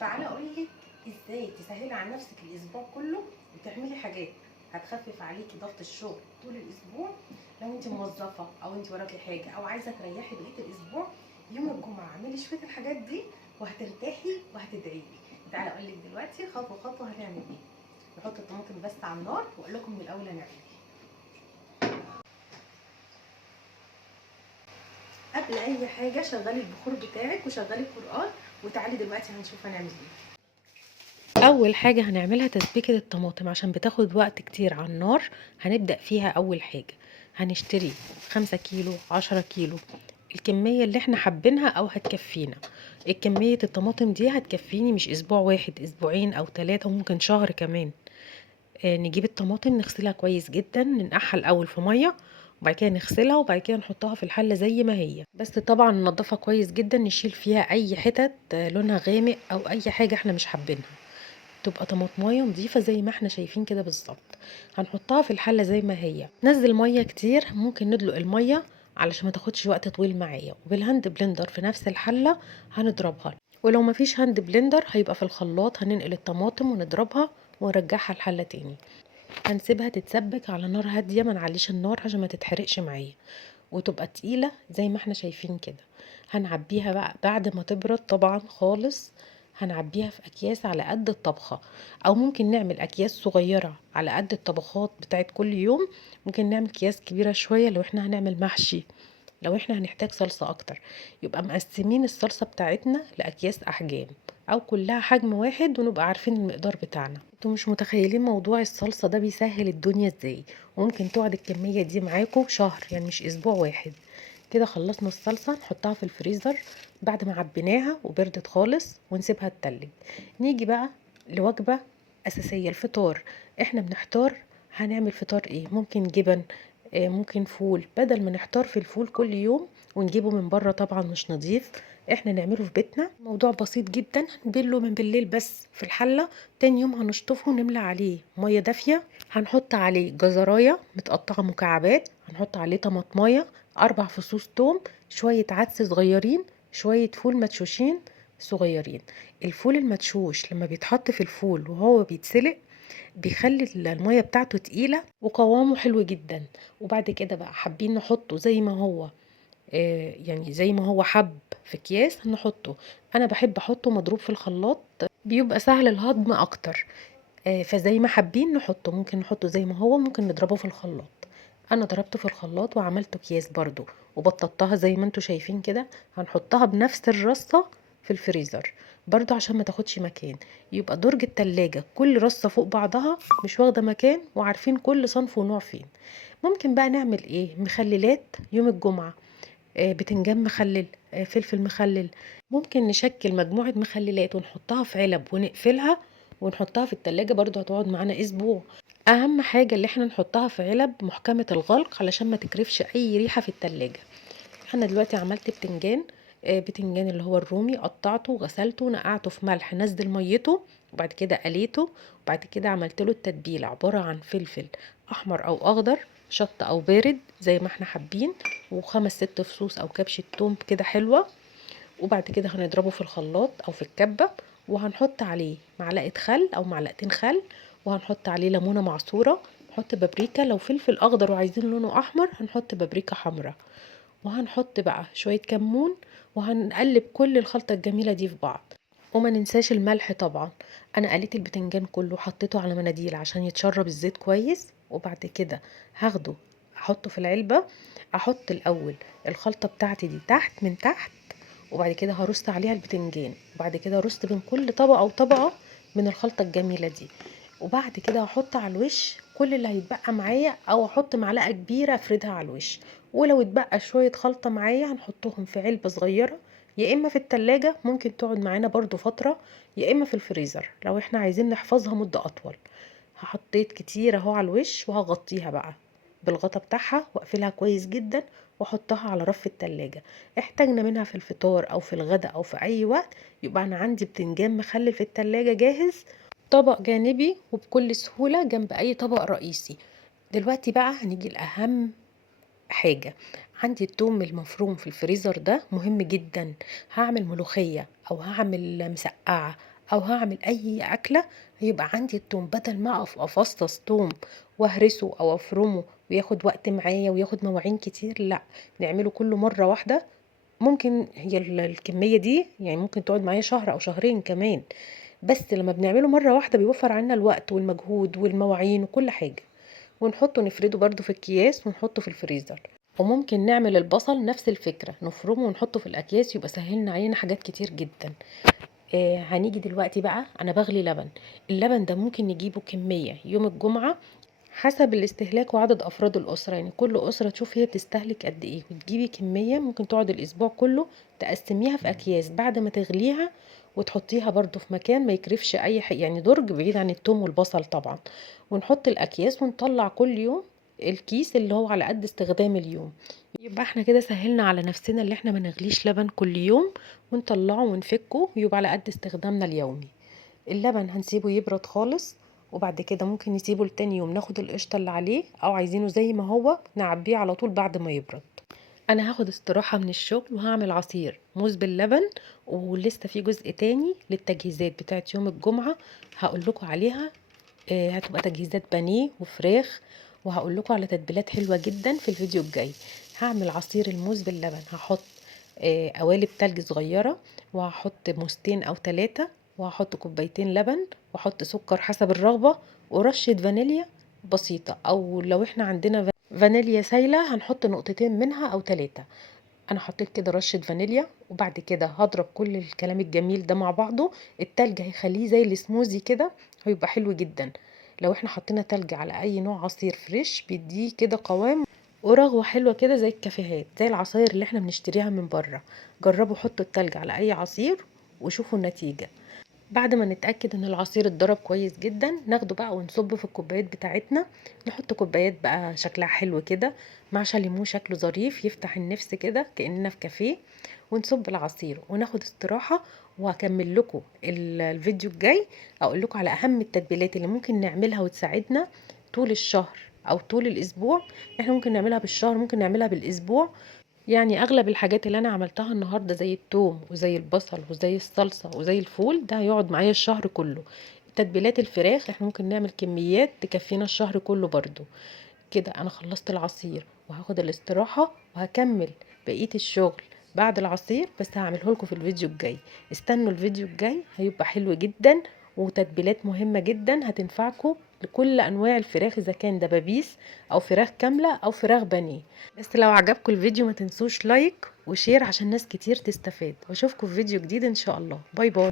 تعالى اقولك ازاي تسهلي على نفسك الاسبوع كله وتعملي حاجات هتخفف عليكي ضغط الشغل طول الاسبوع. لو انت موظفه او انت وراكي حاجه او عايزه تريحي بقيه الاسبوع، يوم الجمعه اعملي شويه الحاجات دي وهترتاحي وهتدعيلي. تعالى اقولك دلوقتي خطوه خطوه هنعمل ايه. نحط الطماطم بس على النار واقول لكم من الاول هنعمل ايه. قبل اي حاجه شغلي البخور بتاعك وشغلي القران، وتعالي دلوقتي هنشوف هنعمل ايه. اول حاجه هنعملها تسبيكه الطماطم عشان بتاخد وقت كتير على النار. هنبدا فيها اول حاجه، هنشتري 5 كيلو 10 كيلو، الكميه اللي احنا حابينها او هتكفينا. الكميه الطماطم دي هتكفيني مش اسبوع واحد، اسبوعين او 3 وممكن شهر كمان. نجيب الطماطم نغسلها كويس جدا، ننقعها الاول في ميه وبعد كده نغسلها وبعد كده نحطها في الحله زي ما هي، بس طبعا ننضفها كويس جدا، نشيل فيها اي حتت لونها غامق او اي حاجه احنا مش حابينها. تبقى طماطمايه نضيفه زي ما احنا شايفين كده بالظبط. هنحطها في الحله زي ما هي، نزل ميه كتير، ممكن ندلق الميه علشان ما تاخدش وقت طويل معايا، وبالهاند بلندر في نفس الحله هنضربها. ولو ما فيش هاند بلندر هيبقى في الخلاط، هننقل الطماطم ونضربها ونرجعها الحله تاني. هنسيبها تتسبك على نار هاديه، ما نعليش النار عشان ما تتحرقش معايا وتبقى تقيله زي ما احنا شايفين كده. هنعبيها بقى بعد ما تبرد طبعا خالص. هنعبيها في اكياس على قد الطبخه، او ممكن نعمل اكياس صغيره على قد الطبخات بتاعت كل يوم. ممكن نعمل اكياس كبيره شويه لو احنا هنعمل محشي، لو احنا هنحتاج صلصة اكتر. يبقى مقسمين الصلصة بتاعتنا لاكياس احجام، او كلها حجم واحد ونبقى عارفين المقدار بتاعنا. انتوا مش متخيلين موضوع الصلصة ده بيسهل الدنيا ازاي، وممكن تقعد الكمية دي معاكم شهر، يعني مش اسبوع واحد. كده خلصنا الصلصة، نحطها في الفريزر بعد ما عبيناها وبردت خالص ونسيبها تتلج. نيجي بقى لوجبة اساسية، الفطار. احنا بنحتار هنعمل فطار ايه، ممكن جبن، ممكن فول. بدل ما نحتار في الفول كل يوم ونجيبه من بره طبعا مش نظيف، احنا نعمله في بيتنا. موضوع بسيط جدا، هنبله من بالليل بس في الحلة، تاني يوم هنشطفه ونملى عليه مية دافية. هنحط عليه جزراية متقطعة مكعبات، هنحط عليه طماطماية، 4 فصوص توم، شوية عدس صغيرين، شوية فول مدشوشين صغيرين. الفول المدشوش لما بيتحط في الفول وهو بيتسلق بيخلي المية بتاعته تقيلة وقوامه حلو جدا. وبعد كده بقى حابين نحطه زي ما هو، يعني زي ما هو حب في اكياس نحطه. انا بحب احطه مضروب في الخلاط، بيبقى سهل الهضم اكتر. فزي ما حابين نحطه، ممكن نحطه زي ما هو، ممكن نضربه في الخلاط. انا ضربته في الخلاط وعملته اكياس برضو وبططتها زي ما انتوا شايفين كده. هنحطها بنفس الرصة في الفريزر برضو عشان ما تاخدش مكان، يبقى درج التلاجة كل رصة فوق بعضها مش واخدة مكان، وعارفين كل صنف ونوع فين. ممكن بقى نعمل ايه، مخللات يوم الجمعة. بتنجان مخلل، فلفل مخلل. ممكن نشكل مجموعة مخللات ونحطها في علب ونقفلها ونحطها في التلاجة، برضو هتقعد معانا اسبوع. اهم حاجة اللي احنا نحطها في علب محكمة الغلق علشان ما تكرفش اي ريحة في التلاجة. انا دلوقتي عملت بتنجان، بتنجان اللي هو الرومي، قطعته وغسلته نقعته في ملح، نزل ميته وبعد كده قليته. وبعد كده عملت له التتبيله عباره عن فلفل احمر او اخضر، شطه او بارد زي ما احنا حابين، وخمس ست فصوص او كبشه توم كده حلوه. وبعد كده هنضربه في الخلاط او في الكبه، وهنحط عليه معلقه خل او معلقتين خل، وهنحط عليه ليمونه معصوره، نحط بابريكا، لو فلفل اخضر وعايزين لونه احمر هنحط بابريكا حمراء، وهنحط بقى شوية كمون، وهنقلب كل الخلطة الجميلة دي في بعض. وما ننساش الملح طبعا. انا قليت البتنجان كله حطيته على مناديل عشان يتشرب الزيت كويس، وبعد كده هاخده احطه في العلبة. احط الاول الخلطة بتاعتي دي تحت من تحت، وبعد كده هرص عليها البتنجان، وبعد كده رص بين كل طبقة وطبقة من الخلطة الجميلة دي. وبعد كده هحط على الوش كل اللي هيتبقى معايا، او احط معلقة كبيرة افردها على الوش. ولو اتبقى شوية خلطة معايا هنحطهم في علبة صغيرة، يا اما في التلاجة ممكن تقعد معانا برضو فترة، يا اما في الفريزر لو احنا عايزين نحفظها مدة اطول. حطيت كتير اهو على الوش، وهغطيها بقى بالغطا بتاعها واقفلها كويس جدا واحطها على رف التلاجة. احتاجنا منها في الفطار او في الغداء او في اي وقت، يبقى انا عندي بتنجان مخلل في التلاجة جاهز، طبق جانبي وبكل سهولة جنب اي طبق رئيسي. دلوقتي بقى هنيجي الاهم حاجة. عندي التوم المفروم في الفريزر ده مهم جدا. هعمل ملوخية او هعمل مسقعة او هعمل اي اكله هيبقى عندي التوم، بدل ما اقف افصص توم واهرسه او افرمه وياخد وقت معايا وياخد مواعين كتير، لا، نعمله كله مره واحده. ممكن هي الكميه دي يعني ممكن تقعد معايا شهر او شهرين كمان، بس لما بنعمله مره واحده بيوفر عنا الوقت والمجهود والمواعين وكل حاجه. ونحطه نفرده برضو في اكياس ونحطه في الفريزر. وممكن نعمل البصل نفس الفكره، نفرمه ونحطه في الاكياس، يبقى سهلنا علينا حاجات كتير جدا. هنيجي دلوقتي بقى، انا بغلي لبن. اللبن ده ممكن نجيبه كمية يوم الجمعة حسب الاستهلاك وعدد افراد الاسرة، يعني كل اسرة تشوف هي بتستهلك قد ايه وتجيبي كمية ممكن تقعد الاسبوع كله. تقسميها في اكياس بعد ما تغليها، وتحطيها برضو في مكان ما يكرفش اي حاجة، يعني درج بعيد عن التوم والبصل طبعا. ونحط الاكياس ونطلع كل يوم الكيس اللي هو على قد استخدام اليوم. يبقى احنا كده سهلنا على نفسنا اللي احنا ما نغليش لبن كل يوم ونطلعه ونفكه، يبقى على قد استخدامنا اليومي. اللبن هنسيبه يبرد خالص، وبعد كده ممكن نسيبه لتاني يوم ناخد القشطة اللي عليه، او عايزينه زي ما هو نعبيه على طول بعد ما يبرد. انا هاخد استراحة من الشغل وهعمل عصير موز باللبن، ولسه في جزء تاني للتجهيزات بتاعت يوم الجمعة هقول لكم عليها. هتبقى تجهيزات بانيه وفراخ، وهقول لكم على تتبيلات حلوة جدا في الفيديو الجاي. هعمل عصير الموز باللبن، هحط قوالب تلج صغيرة، وهحط موزتين او 3، وهحط كوبايتين لبن، واحط سكر حسب الرغبة، ورشة فانيليا بسيطة، او لو احنا عندنا فانيليا سايلة هنحط نقطتين منها او 3. انا حطيت كده رشة فانيليا، وبعد كده هضرب كل الكلام الجميل ده مع بعضه. التلج هيخليه زي السموزي كده، هيبقى حلو جدا. لو احنا حطينا تلج على اي نوع عصير فريش بيديه كده قوام ورغوة حلوة كده زي الكافيهات، زي العصاير اللي احنا بنشتريها من بره. جربوا حطوا التلج على اي عصير وشوفوا النتيجة. بعد ما نتأكد ان العصير اتضرب كويس جدا، ناخده بقى ونصبه في الكوبايات بتاعتنا. نحط كوبايات بقى شكلها حلو كده، مع شاليمو شكله ظريف يفتح النفس كده كأننا في كافيه. ونصب العصير وناخد استراحة. وهكمل لكم الفيديو الجاي اقول لكم على اهم التتبيلات اللي ممكن نعملها وتساعدنا طول الشهر او طول الاسبوع. احنا ممكن نعملها بالشهر، ممكن نعملها بالاسبوع. يعني اغلب الحاجات اللي انا عملتها النهارده زي الثوم وزي البصل وزي الصلصه وزي الفول ده هيقعد معايا الشهر كله. تتبيلات الفراخ احنا ممكن نعمل كميات تكفينا الشهر كله برضو. كده انا خلصت العصير وهاخد الاستراحه، وهكمل بقيه الشغل بعد العصير، بس هعمله لكم في الفيديو الجاي. استنوا الفيديو الجاي هيبقى حلو جدا، وتتبيلات مهمه جدا هتنفعكم لكل انواع الفراخ، اذا كان دبابيس او فراخ كامله او فراخ بانيه. بس لو عجبكم الفيديو ما تنسوش لايك وشير عشان ناس كتير تستفاد، واشوفكم في فيديو جديد ان شاء الله. باي باي.